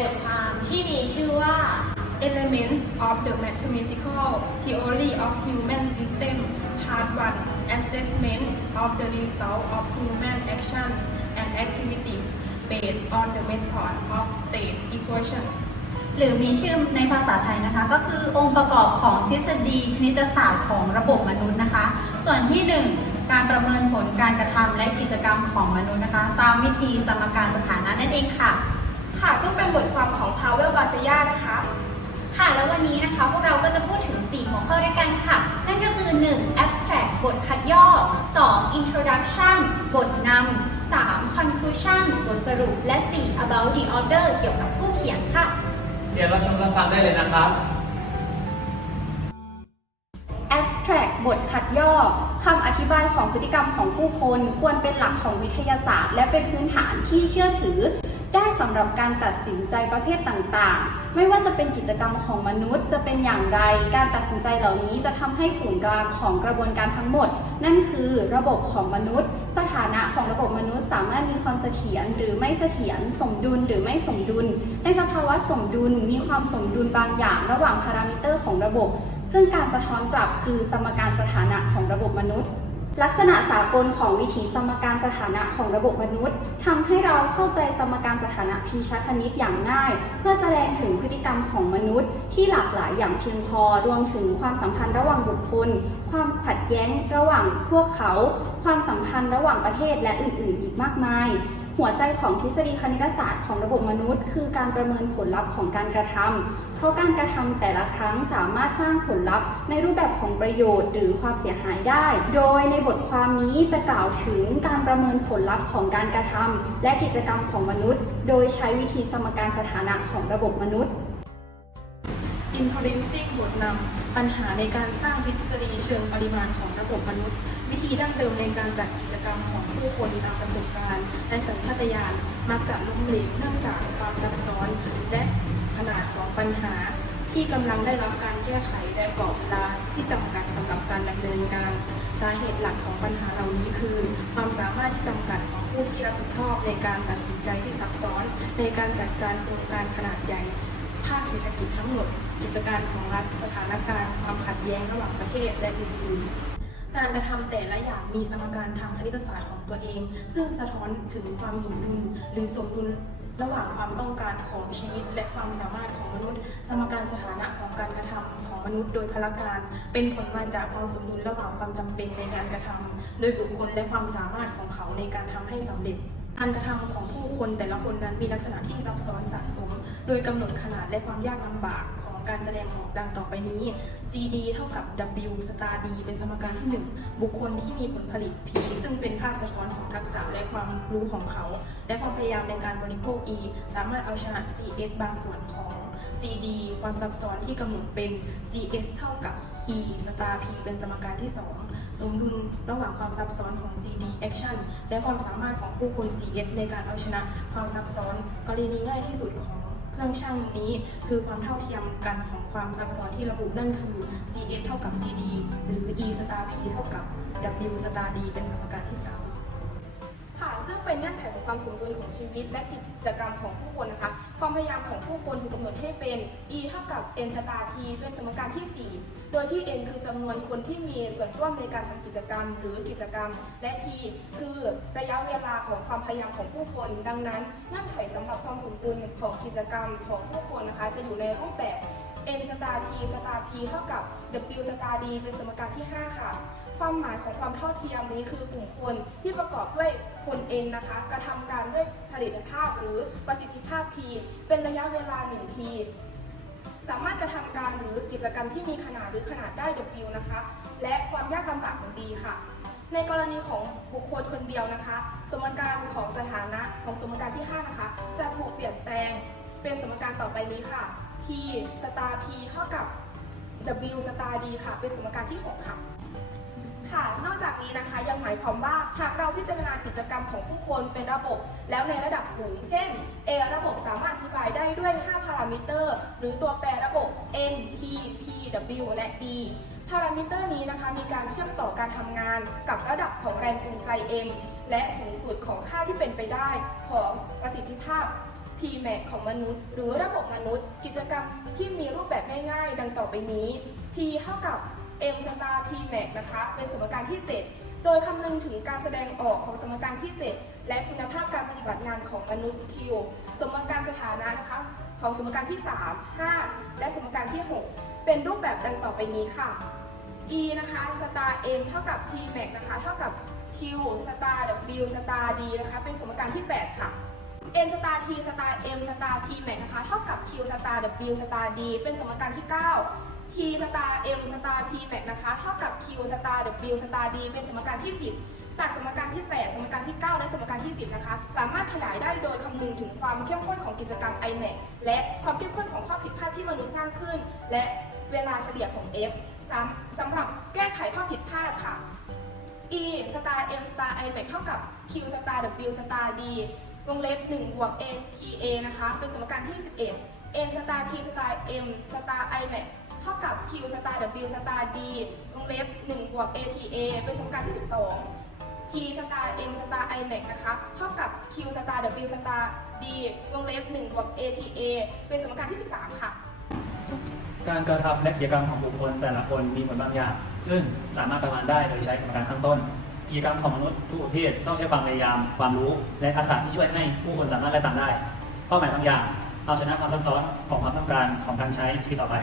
บทความที่มีชื่อว่า Elements of the Mathematical Theory of Human System Part 1 Assessment of the Result of Human Actions and Activities based on the method of state equations หรือมีชื่อในภาษาไทยนะคะ ก็คือองค์ประกอบของทฤษฎีคณิตศาสตร์ของระบบมนุษย์นะคะ ส่วนที่ 1 การประเมินผลการกระทำและกิจกรรมของมนุษย์นะคะ ตามวิธีสมการสถานะนั่นเองค่ะ ค่ะซึ่งเป็นบทความของ Pavel b a s y a นะคะ ค่ะ แล้ววันนี้นะคะ พวกเราก็จะพูดถึง 4 หัวข้อด้วยกันค่ะ นั่นก็คือ 1. abstract บทคัดย่อ 2. introduction บทนำ 3. conclusion บทสรุป และ 4. about the author เกี่ยวกับผู้เขียนค่ะ เดี๋ยวเราชมรับฟังได้เลยนะครับ abstract บทคัดย่อคำอธิบายของพฤติกรรมของผู้คน ควรเป็นหลักของวิทยาศาสตร์ และเป็นพื้นฐานที่เชื่อถือ ได้สำหรับการตัดสินใจประเภทต่างๆ ไม่ว่าจะเป็นกิจกรรมของมนุษย์ จะเป็นอย่างไร การตัดสินใจเหล่านี้จะทำให้ศูนย์กลางของกระบวนการทั้งหมด นั่นคือระบบของมนุษย์ สถานะของระบบมนุษย์สามารถมีความเสถียรหรือไม่เสถียรสมดุลหรือไม่สมดุล ในสภาวะสมดุลมีความสมดุลบางอย่าง ระหว่างพารามิเตอร์ของระบบ ซึ่งการสะท้อนกลับคือสมการสถานะของระบบมนุษย์ ลักษณะสากลของวิถีสมการสถานะของระบบมนุษย์ทำให้เราเข้าใจสมการสถานะพีชคณิตอย่างง่าย เพื่อแสดงถึงพฤติกรรมของมนุษย์ ที่หลากหลายอย่างเพียงพอรวมถึงความสัมพันธ์ระหว่างบุคคล ความขัดแย้งระหว่างพวกเขา ความสัมพันธ์ระหว่างประเทศและอื่นๆ อีกมากมาย หัวใจของทฤษฎีคณิตศาสตร์ของระบบมนุษย์ คือการประเมินผลลัพธ์ของการกระทำเพราะการกระทำแต่ละครั้งสามารถสร้างผลลัพธ์ ในรูปแบบของประโยชน์หรือความเสียหายได้ โดยในบทความนี้จะกล่าวถึงการประเมินผลลัพธ์ของการกระทำและกิจกรรมของมนุษย์ โดยใช้วิธีสมการสถานะของระบบมนุษย์ Introducing บทนำปัญหาในการสร้างทฤษฎีเชิงปริมาณของระบบมนุษย์ วิธีดั้งเดิมในการจัดกิจกรรมของผู้คนตามประสบการณ์และสัญชาตญาณมักจะล้มเหลวเนื่องจากความซับซ้อน และขนาดของปัญหาที่กำลังได้รับการแก้ไขและกรอบเวลาที่จำกัดสำหรับการดำเนินการ สาเหตุหลักของปัญหาเหล่านี้คือ ความสามารถที่จำกัดของผู้ที่รับผิดชอบในการตัดสินใจที่ซับซ้อน ในการจัดการโครงการขนาดใหญ่ภาคเศรษฐกิจทั้งหมด กิจการของรัฐสถานการณ์ความขัดแย้งระหว่างประเทศและอื่นๆการกระทำแต่ละอย่างมีสมการทางคณิตศาสตร์ของตัวเอง ซึ่งสะท้อนถึงความสมดุลหรือสมดุลระหว่างความต้องการของชีวิตและความสามารถของมนุษย์ สมการสถานะของการกระทำของมนุษย์โดยพละการ เป็นผลมาจากความสมดุลระหว่างความจำเป็นในการกระทำโดยบุคคลและความสามารถของเขาในการทำให้สำเร็จการกระทำของผู้คนแต่ละคนนั้นมีลักษณะที่ซับซ้อนสะสม โดยกำหนดขนาดและความยากลำบากของ การแสดงออกดังต่อไปนี้ CD เท่ากับ W star D เป็นสมการที่ 1 บุคคลที่มีผลผลิต P ซึ่งเป็นภาพสะท้อนของทักษะและความรู้ของเขา และความพยายามในการบริโภค E สามารถเอาชนะ CS บางส่วนของ CD ความซับซ้อนที่กำหนดเป็น CS เท่ากับ E star P เป็นสมการที่ 2 สมดุลระหว่างความซับซ้อนของ CD action และความสามารถของผู้คน CS ในการเอาชนะความซับซ้อน กรณีง่ายที่สุดของ รื่องช่างนี้คือความเท่าเทียมกันของความซับซ้อนที่ระบุนั่นคือ CS เท่ากับ CD หรือ E star P เท่ากับ W star D เป็นสมการที่ 3 ค่ะ ซึ่งเป็นเงื่อนไขของความสมดุลของชีวิตและกิจกรรมของผู้คนนะคะ ความพยายามของผู้คนถูกกำหนดให้เป็น e เท่ากับ n สตาร์ t เป็นสมการที่ 4 โดยที่ n คือจำนวนคนที่มีส่วนร่วมในการทำกิจกรรม หรือกิจกรรม และ t คือระยะเวลาของความพยายามของผู้คน ดังนั้นเงื่อนไขสำหรับความสมดุลของกิจกรรมของผู้คนนะคะ จะอยู่ในรูปแบบ n สตาร์ t สตาร์ p เท่ากับ w สตาร์ d เป็นสมการที่ 5 ค่ะ ความหมายของความเท่าเทียมนี้คือกลุ่มคนที่ประกอบด้วยคน n นะคะ กระทำการด้วยผลิตภาพหรือประสิทธิภาพ p เป็นระยะเวลา1 t สามารถกระทำการหรือกิจกรรมที่มีขนาดหรือขนาดได้ w นะคะ และความยากลำบากของ d ค่ะ ในกรณีของบุคคลคนเดียวนะคะ สมการของสถานะของสมการที่ 5 นะคะ จะถูกเปลี่ยนแปลงเป็นสมการต่อไปนี้ค่ะ t สตาร์ p เท่ากับ w สตาร์ d ค่ะ เป็นสมการที่ 6 ค่ะ ค่ะ นอกจากนี้นะคะยังหมายความว่าหากเราพิจารณากิจกรรมของผู้คนเป็นระบบ แล้วในระดับสูง เช่น A ระบบสามารถอธิบายได้ด้วย 5 พารามิเตอร์ หรือตัวแปรระบบ N T P W และ D พารามิเตอร์นี้นะคะมีการเชื่อมต่อการทำงานกับระดับของแรงจูงใจ M และสูงสุดของค่าที่เป็นไปได้ของประสิทธิภาพ PMAX ของมนุษย์ หรือระบบมนุษย์ กิจกรรมที่มีรูปแบบง่ายๆ ดังต่อไปนี้ P เท่ากับ M star PMAX นะคะ เป็นสมการที่ 7 โดยคำนึงถึงการแสดงออกของสมการที่ 7 และคุณภาพการปฏิบัติงานของมนุษย์ Q สมการสถานะนะคะ ของสมการที่ 3 5 และสมการที่ 6 เป็นรูปแบบดังต่อไปนี้ค่ะ E นะคะ star M เท่ากับ P max นะคะ เท่ากับ Q star W star D นะคะ เป็นสมการที่ 8 ค่ะ N star T star M star P max นะคะ เท่ากับ Q star W star D เป็นสมการที่ 9 T star M star T max นะคะเท่ากับ Q star W star D เป็นสมการที่ 10 จากสมการที่ 8 สมการที่ 9 และสมการที่ 10 นะคะ สามารถขยายได้โดยคำนึงถึงความเข้มข้นของกิจกรรม iMac และความเข้มข้นของข้อผิดพลาดที่มนุษย์สร้างขึ้น และเวลาเฉลี่ยของ F สำหรับแก้ไขข้อผิดพลาดค่ะ E star M star i max เท่ากับ Q star W star D วงเล็บ1บวก A T A นะคะ เป็นสมการที่ 11 N star T star M star i max เท่ากับ Q star W star D วงเล็บ1บวก A T A เป็นสมการที่ 12 T star M star i max นะคะเท่ากับ Q star W star D วงเล็บ1บวก A T A เป็นสมการที่ 13 ค่ะ การกระทำและกิจกรรมของบุคคลแต่ละคนมีผลบางอย่าง ซึ่งสามารถประมาณได้โดยใช้สมการข้างต้นกิจกรรมของมนุษย์ทุกประเภทต้องใช้ความพยายาม ความรู้ และทักษะที่ช่วยให้ผู้คนสามารถไล่ตามได้ เป้าหมายบางอย่าง เอาชนะความซับซ้อนของความต้องการของการใช้ที่ต่อไป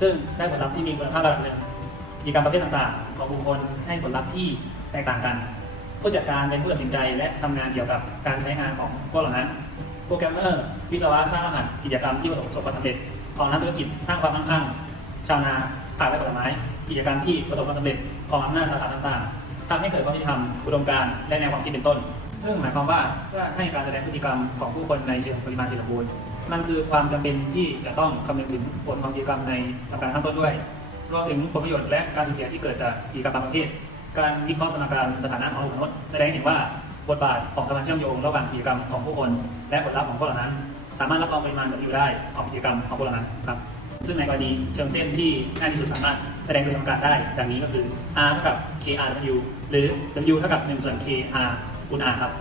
ซึ่งได้ผลลัพธ์ที่มีคุณภาพระดับหนึ่งกิจกรรมประเภทต่างๆ ของบุคคลให้ผลลัพธ์ที่แตกต่างกัน ผู้จัดการเป็นผู้ตัดสินใจและทำงานเกี่ยวกับการใช้งานของพวกเหล่านั้นโปรแกรมเมอร์วิศวะสร้างรหัสกิจกรรมที่ประสบความสำเร็จของนักธุรกิจสร้างความมั่งคั่งชาวนาขายไร่ผลไม้กิจกรรมที่ประสบความสำเร็จของอำนาจสถาต่างๆทำให้เกิดความยุติธรรมอุดมการณ์และแนวความคิดเป็นต้น ซึ่งหมายความว่าเพื่อให้การแสดงพฤติกรรมของผู้คนในเชิงปริมาณสิสมบูรณ์ มันคือความจำเป็นที่จะต้องคำนึงถึงผลของกิจกรรมในสัปดาห์ข้างต้นด้วย รวมถึงผลประโยชน์และการสูญเสียที่เกิดจากกิจกรรมบางประเภท การวิเคราะห์สถานการณ์สถานะของระบบมนุษย์แสดงเห็นว่าบทบาทของสมานเชื่อมโยงระหว่างกิจกรรมของผู้คน และผลลัพธ์ของพวกเหล่านั้น สามารถรับรองปริมาณอยู่ได้ของกิจกรรมของพวกเหล่านั้นครับซึ่งในกรณีเชิงเส้นที่ง่ายที่สุดสามารถแสดงโดยสมการได้ ดังนี้ก็คือ r เท่ากับ krw หรือ w เท่ากับ1ส่วน kr คูณ r ครับ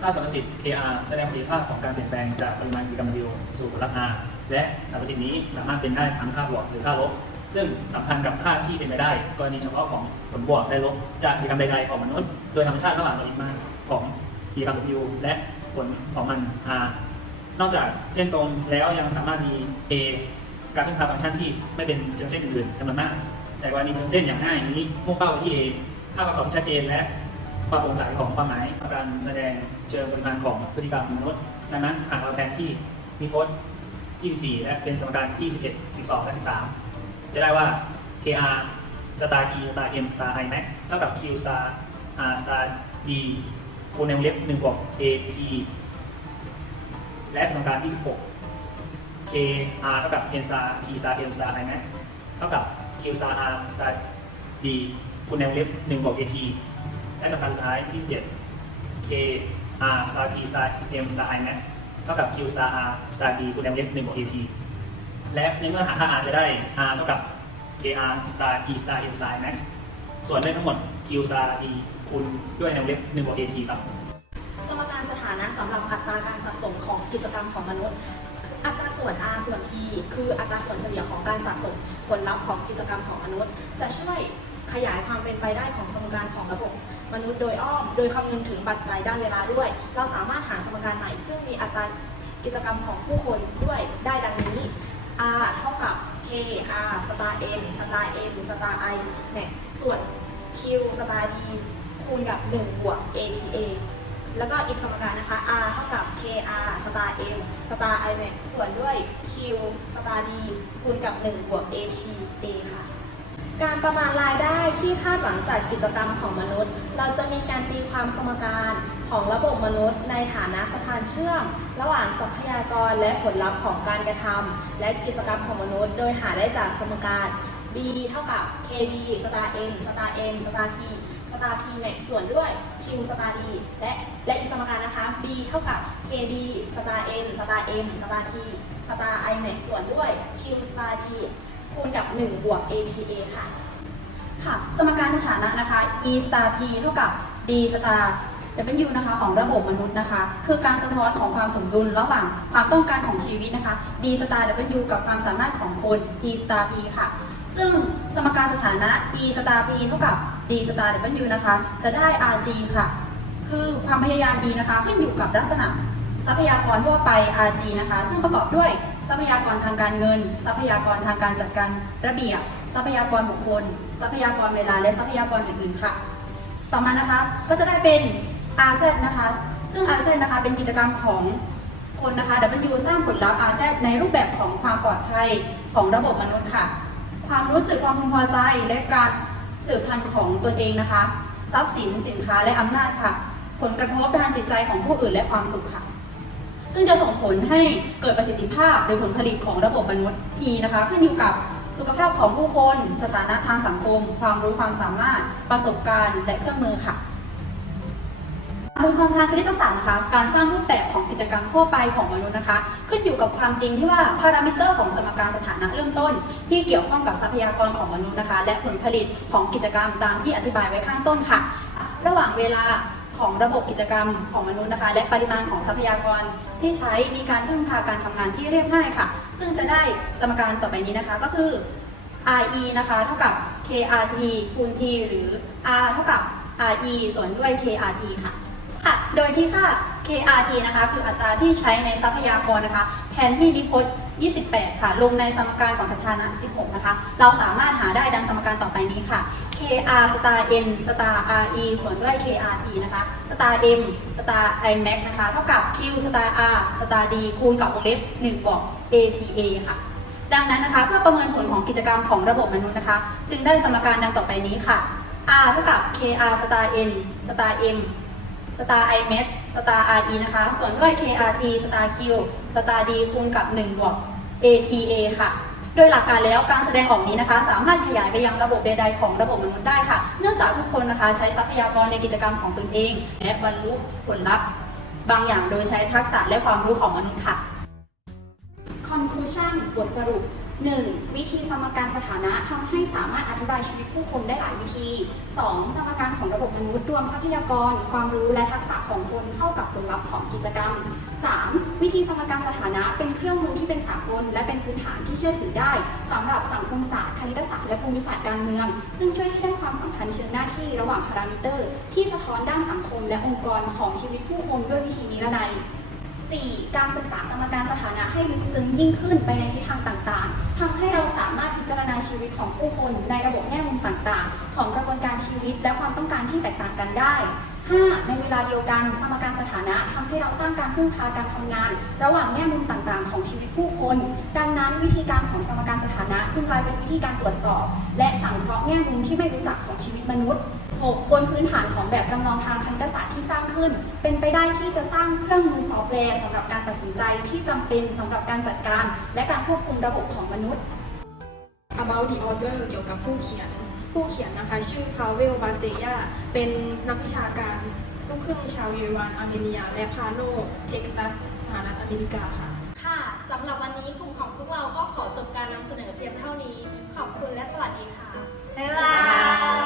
ถ้าสมมติสิทธิ์ kr แสดงประสิทธิภาพของการเปลี่ยนแปลงจากปริมาณกิกรรม w สู่ผลลัพธ์ r และสมมติสิทธิ์นี้สามารถเป็นได้ทั้งค่าบวกหรือค่าลบ ซึ่งสัมพันธ์กับค่าที่เป็นไปได้ กรณีเฉพาะของผลบวกและลบจากกิจกรรมใดๆของมนุษย์ โดยธรรมชาติระหว่างปริมาณของกิจกรรม w และผลของมัน r นอกจากเส้นตรงแล้วยังสามารถมี a การพึ่งพาฟังก์ชันที่ไม่เป็นเชิงเส้นอื่นๆจำนวนมาก แต่กรณีเชิงเส้นอย่างง่ายนี้มุ่งเป้าไปที่ a ถ้าประกอบที่ชัดเจนและความโปร่งใสของความหมายการแสดง เชิงปริมาณของพฤติกรรมมนุษย์ดังนั้นหากเราแทนที่มีโค้ด24 และเป็นสมการที่11 12 และ 13 จะได้ว่า kr สตาร์ e สตาร์ m สตาร์ i max เท่ากับ q สตาร์ r สตาร์ d คูณในวงเล็บ1บวก a t และสมการที่ 16 k r เท่ากับ n star t star m star i max เท่ากับ q star r star d คูณในวงเล็บ1บวก at และสมการสุดท้ายที่ 7 k r star t star m star i max เท่ากับ q star r star d คูณในวงเล็บ1บวก at และในเมื่อหาค่า r จะได้ r เท่ากับ k r star e star m star i max ส่วนได้ทั้งหมด q star d คูณด้วยในวงเล็บ1บวก at ครับ สมการสถานะสำหรับอัตราการสะสมของกิจกรรมของมนุษย์ อัตราส่วน r ส่วน p คืออัตราส่วนเฉลี่ยของการสะสมผลลัพธ์ของกิจกรรมของมนุษย์ จะช่วย ขยายความเป็นไปได้ของสมการของระบบมนุษย์โดยอ้อม โดยคำนึงถึงปัจจัยด้านเวลาด้วย เราสามารถหาสมการใหม่ ซึ่งมีอัตรากิจกรรมของผู้คนด้วยได้ดังนี้ r เท่ากับ k r สตาร์ n สตาร์ m สตาร์ i เนี่ยส่วน q สตาร์ d คูณกับ 1 บวก ata แล้วก็อีกสมการนะคะ r เท่ากับ kr สตาร์ m สตาร์ i max ส่วนด้วย q สตาร์ d คูณกับ 1 บวก ata ค่ะ การประมาณรายได้ที่คาดหวังจากกิจกรรมของมนุษย์ เราจะมีการตีความสมการของระบบมนุษย์ ในฐานะสะพานเชื่อม ระหว่างทรัพยากรและผลลัพธ์ของการกระทำและกิจกรรมของมนุษย์ โดยหาได้จากสมการ b เท่ากับ kd สตาร์ m สตาร์ m สตาร์ t สตาร์ p max ส่วนด้วย q สตาร์ d และและอีกสมการนะคะ b เท่ากับ kd สตาร์ m สตาร์ m สตาร์ t สตาร์ i max ส่วนด้วย q สตาร์ d คูณกับ 1 บวก ata ค่ะ ค่ะ สมการสถานะนะคะ e star p เท่ากับ d star W นะคะของระบบมนุษย์นะคะ คือการสะท้อนของความสมดุลระหว่างความต้องการของชีวิตนะคะ D star W กับความสามารถของคน E star P ค่ะ ซึ่งสมการสถานะ E star P เท่ากับ D star W นะคะ จะได้ RG ค่ะ คือความพยายาม D นะคะขึ้นอยู่กับลักษณะทรัพยากรทั่วไป RG นะคะ ซึ่งประกอบด้วย ทรัพยากรทางการเงิน ทรัพยากรทางการจัดการระเบียบ ทรัพยากรบุคคล ทรัพยากรเวลา และทรัพยากรอื่นๆค่ะ ต่อมานะคะก็จะได้เป็น RZ นะคะ ซึ่ง RZ นะคะเป็นกิจกรรมของคนนะคะ W สร้างผลลัพธ์ RZ ในรูปแบบของความปลอดภัยของระบบมนุษย์ค่ะ ความรู้สึกความพึงพอใจและการสืบพันธุ์ของตนเองนะคะ ทรัพย์สินสินค้าและอำนาจค่ะ ผลกระทบทางจิตใจของผู้อื่นและความสุขค่ะ ซึ่งจะส่งผลให้เกิดประสิทธิภาพหรือผลผลิตของระบบมนุษย์ P นะคะขึ้นอยู่กับสุขภาพของผู้คน สถานะทางสังคม ความรู้ความสามารถ ประสบการณ์และเครื่องมือค่ะมุมมองทางคณิตศาสตร์นะคะ การสร้างรูปแบบของกิจกรรมทั่วไปของมนุษย์นะคะ ขึ้นอยู่กับความจริงที่ว่าพารามิเตอร์ของสมการสถานะเริ่มต้น ที่เกี่ยวข้องกับทรัพยากรของมนุษย์นะคะ และผลผลิตของกิจกรรมตามที่อธิบายไว้ข้างต้นค่ะ ระหว่างเวลา ของระบบกิจกรรมของมนุษย์นะคะ และปริมาณของทรัพยากรที่ใช้มีการพึ่งพาการทำงานที่เรียบง่ายค่ะ ซึ่งจะได้สมการต่อไปนี้นะคะก็คือ RE นะคะเท่ากับ KRT คูณ T หรือ R เท่ากับ RE ส่วนด้วย KRT ค่ะค่ะ โดยที่ค่า KRT นะคะ คืออัตราที่ใช้ในทรัพยากรนะคะ แทนที่นิพจน์28 ค่ะ ลงในสมการของสถานะ 16 นะคะ เราสามารถหาได้ดังสมการต่อไปนี้ค่ะ KR star N star RE ส่วนด้วย KRT นะคะ star M star IMAX นะคะ เท่ากับ Q star R star D คูณกับวงเล็บ1บวก ATA ค่ะ ดังนั้นนะคะ เพื่อประเมินผลของกิจกรรมของระบบมนุษย์นะคะ จึงได้สมการดังต่อไปนี้ค่ะ R เท่ากับ KR star N star M star i m a x star RE นะคะ ส่วนด้วย KRT star Q star D คูณกับ1บวก ATA ค่ะ โดยหลักการแล้วการแสดงออกนี้นะคะ สามารถขยายไปยังระบบใดๆของระบบมนุษย์ได้ค่ะ เนื่องจากทุกคนนะคะใช้ทรัพยากรในกิจกรรมของตนเอง และบรรลุผลลัพธ์ บางอย่างโดยใช้ทักษะและความรู้ของมนุษย์ค่ะ Conclusion บทสรุป 1. วิธีสมการสถานะทำให้สามารถอธิบายชีวิตผู้คนได้หลายวิธี 2. สมการของระบบมนุษย์รวมทรัพยากร ความรู้และทักษะของคนเข้ากับผลลัพธ์ของกิจกรรม 3. วิธีสมการสถานะเป็นเครื่องมือที่เป็นสากล และเป็นพื้นฐานที่เชื่อถือได้สำหรับสังคมศาสตร์คณิตศาสตร์และภูมิศาสตร์การเมือง ซึ่งช่วยให้ได้ความสัมพันธ์เชิงหน้าที่ระหว่างพารามิเตอร์ ที่สะท้อนด้านสังคมและองค์กรของชีวิตผู้คนด้วยวิธีนิรนัย 4. การศึกษาสมการสถานะให้ลึกซึ้งยิ่งขึ้นไปในทิศทางต่างๆทำให้เราสามารถพิจารณาชีวิตของผู้คนในระบบแง่มุมต่างๆ ของกระบวนการชีวิตและความต้องการที่แตกต่างกันได้ 5. ในเวลาเดียวกัน สมการสถานะทำให้เราสร้างการพึ่งพาการทำงาน ระหว่างแง่มุมต่างๆ ของชีวิตผู้คน ดังนั้นวิธีการของสมการสถานะจึงกลายเป็นวิธีการตรวจสอบ และสังเคราะห์แง่มุมที่ไม่รู้จักของชีวิตมนุษย์ 6. บนพื้นฐานของแบบจำลองทางคณิตศาสตร์ที่สร้างขึ้น เป็นไปได้ที่จะสร้างเครื่องมือซอฟต์แวร์สำหรับการตัดสินใจที่จำเป็นสำหรับการจัดการ และการควบคุมระบบของมนุษย์ About the Author เกี่ยวกับผู้เขียน ผู้เขียนนะคะ ชื่อพาเวลบาเซียเป็นนักวิชาการลูกครึ่งชาวเยอรมันอาร์เมเนีย และพาโนเท็กซัสสหรัฐอเมริกาค่ะ ค่ะสำหรับวันนี้กลุ่มของพวกเราก็ขอจบการนำเสนอเพียงเท่านี้ ขอบคุณและสวัสดีค่ะ บ๊ายบาย